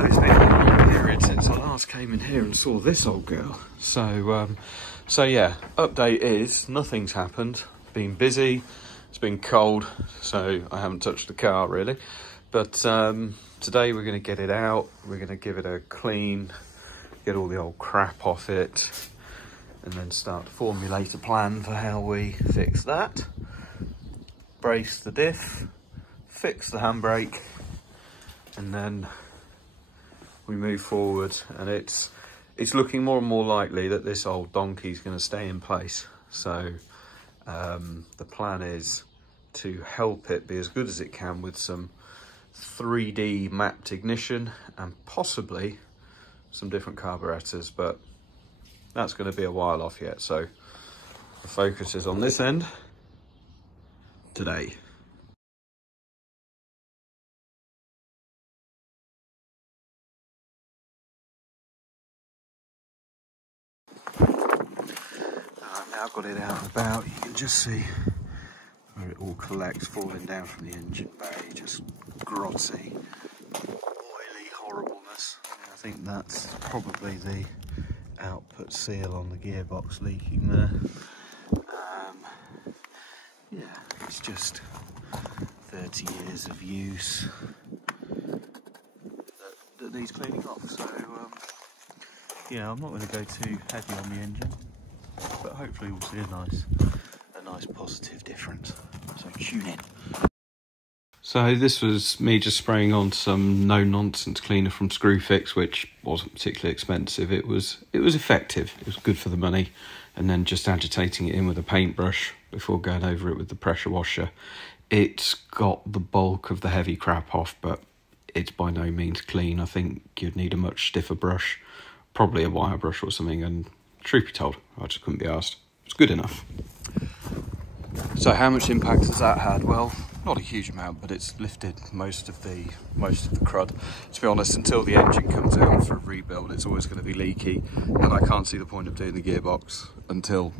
It's been a long period since I last came in here and saw this old girl. So yeah, update is nothing's happened. Been busy, it's been cold, so I haven't touched the car really. But today we're going to get it out, we're going to give it a clean, get all the old crap off it, and then start to formulate a plan for how we fix that. Brace the diff, fix the handbrake, and then we move forward. And it's looking more and more likely that this old donkey's going to stay in place. So the plan is to help it be as good as it can with some 3D mapped ignition and possibly some different carburetors, but that's going to be a while off yet. So the focus is on this end today. Now I've got it out and about, you can just see where it all collects, falling down from the engine bay, just grotty, oily horribleness. I think that's probably the output seal on the gearbox leaking there. Yeah, it's just 30 years of use that needs cleaning off. So yeah, I'm not going to go too heavy on the engine, but hopefully we'll see a nice positive difference. So tune in. So this was me just spraying on some no-nonsense cleaner from Screwfix, which wasn't particularly expensive. It was effective. It was good for the money, and then just agitating it in with a paintbrush before going over it with the pressure washer. It's got the bulk of the heavy crap off, but it's by no means clean. I think you'd need a much stiffer brush, probably a wire brush or something, and truth be told, I just couldn't be asked. It's good enough. So how much impact has that had? Well, not a huge amount, but it's lifted most of the crud. To be honest, until the engine comes out for a rebuild, it's always going to be leaky, and I can't see the point of doing the gearbox until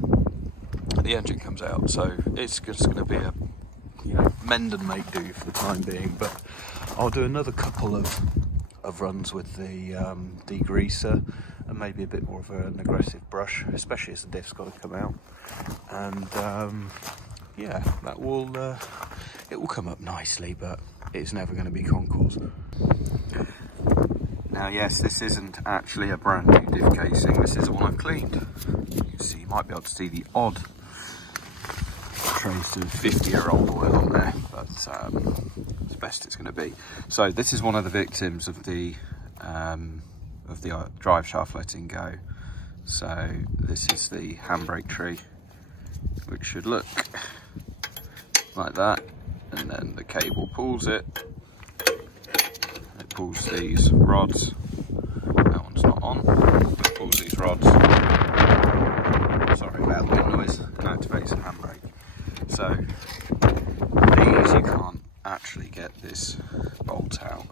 the engine comes out. So it's just going to be a mend and make do for the time being. But I'll do another couple of runs with the degreaser and maybe a bit more of an aggressive brush, especially as the diff's got to come out. And yeah, that will it will come up nicely, but it's never going to be concours. Now yes, this isn't actually a brand new diff casing, this is the one I've cleaned. You can see, you might be able to see the odd trace of 50-year-old oil on there, but it's the best it's going to be. So this is one of the victims of the drive shaft letting go. So this is the handbrake tree, which should look like that, and then the cable pulls it. It pulls these rods. That one's not on. It pulls these rods. Sorry about the noise. And activates the handbrake. So these, you can't actually get this bolt out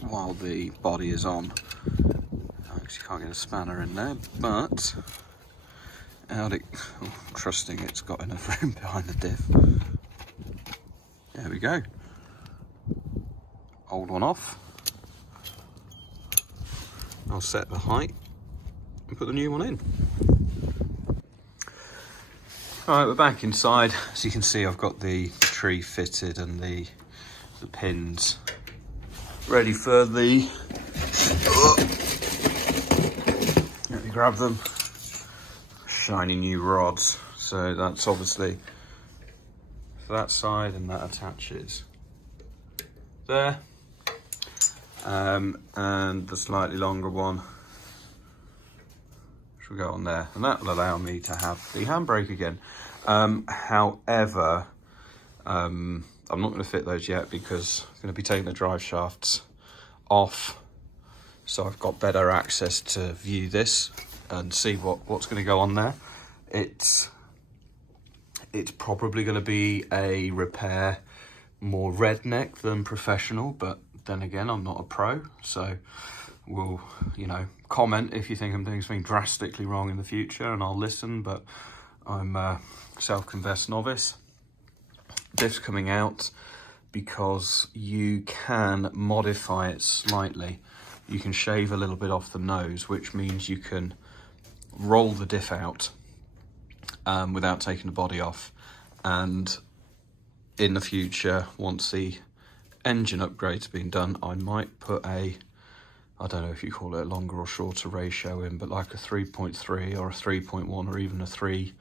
while the body is on. Because you can't get a spanner in there, but trusting it's got enough room behind the diff. There we go. Old one off. I'll set the height and put the new one in. Alright, we're back inside. As you can see, I've got the tree fitted and the pins ready for the... Let me grab them. Shiny new rods. So that's obviously for that side, and that attaches there. And the slightly longer one should go on there, and that will allow me to have the handbrake again. However, I'm not going to fit those yet because I'm going to be taking the drive shafts off, so I've got better access to view this and see what's going to go on there. It's probably going to be a repair more redneck than professional, but then again, I'm not a pro, so we'll, comment if you think I'm doing something drastically wrong in the future, and I'll listen, but I'm a self-confessed novice. diff's coming out because you can modify it slightly. You can shave a little bit off the nose, which means you can roll the diff out without taking the body off. And in the future, once the engine upgrade's been done, I might put a, I don't know if you call it a longer or shorter ratio in, but like a 3.3 or a 3.1 or even a 3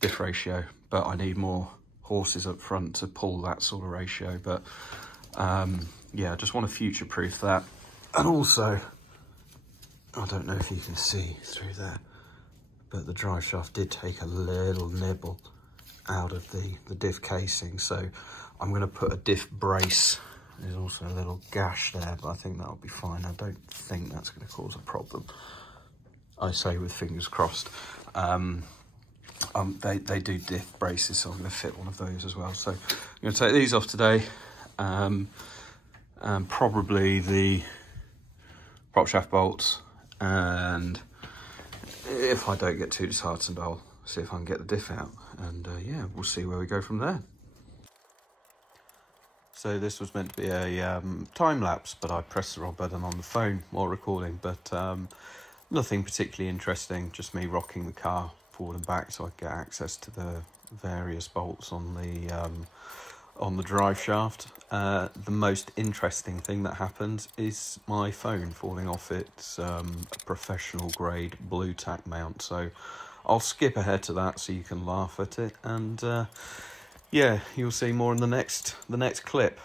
diff ratio. But I need more horses up front to pull that sort of ratio. But yeah, I just want to future-proof that. And also, I don't know if you can see through there, but the drive shaft did take a little nibble out of the diff casing. So I'm going to put a diff brace. There's also a little gash there, but I think that'll be fine. I don't think that's going to cause a problem. I say with fingers crossed. They do diff braces, so I'm going to fit one of those as well. So I'm going to take these off today, and probably the prop shaft bolts, and if I don't get too disheartened, I'll see if I can get the diff out, and yeah, we'll see where we go from there. So this was meant to be a time lapse, but I pressed the wrong button on the phone while recording, but nothing particularly interesting, just me rocking the car forward and back so I get access to the various bolts on the drive shaft. The most interesting thing that happened is my phone falling off its professional grade blue tack mount. So I'll skip ahead to that so you can laugh at it, and yeah, you'll see more in the next clip.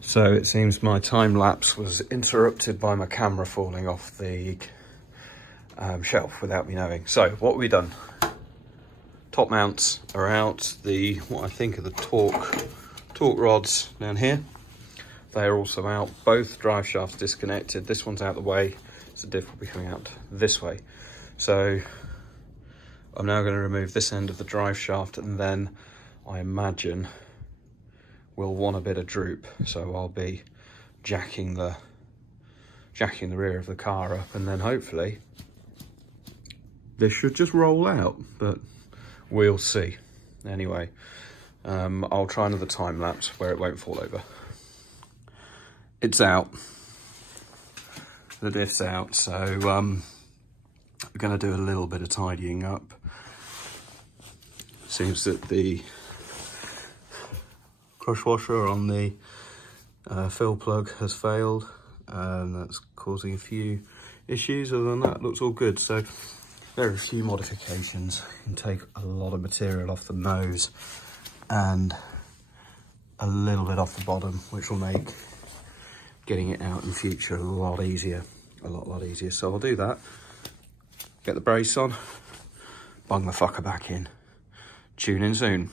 So it seems my time lapse was interrupted by my camera falling off the shelf without me knowing. So what have we done? Top mounts are out. The, what I think are the torque rods down here, they are also out. Both drive shafts disconnected. This one's out the way, so the diff will be coming out this way. So I'm now going to remove this end of the drive shaft, and then I imagine we'll want a bit of droop, so I'll be jacking the rear of the car up, and then hopefully this should just roll out, but we'll see. Anyway, I'll try another time lapse where it won't fall over. It's out, the diff's out, so I'm going to do a little bit of tidying up. Seems that the crush washer on the fill plug has failed, and that's causing a few issues. Other than that, it looks all good. So there are a few modifications. You can take a lot of material off the nose and a little bit off the bottom, which will make getting it out in future a lot easier, a lot easier. So I'll do that, get the brace on, bung the fucker back in. Tune in soon.